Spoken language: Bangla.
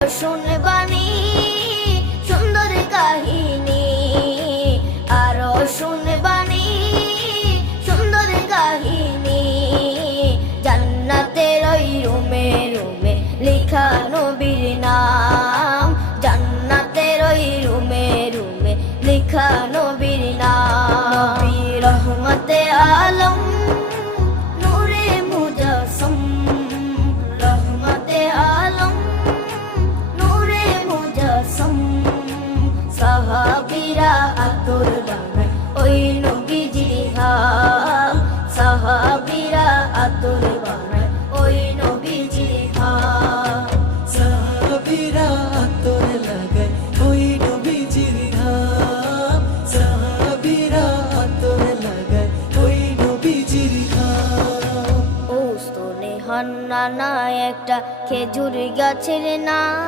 শুনবানি সুন্দর কাহিনী, আরো শুনবানি সুন্দর কাহিনী। জান্নাতের ওই রুমে রুমে লেখা নবীর নাম, জান্নাতের ওই রুমে রুমে লেখা নবীর নাম। নবী রহমতে আলম নূরে মুজাসসম, রহমতে আলম নূরে মুজাসসম। সাহাবীরা আতর বানায় ওই নবীজির ঘাম, সাহাবীরা আতর বানায় ওই নবীজির ঘাম। সাহাবীরা আতর লাগায় ওই নবীজির ঘাম, সাহাবীরা আতর লাগায় ওই নবীজির ঘাম। ও স্তনে হান্নানা একটা খেজুর গাছের নাম।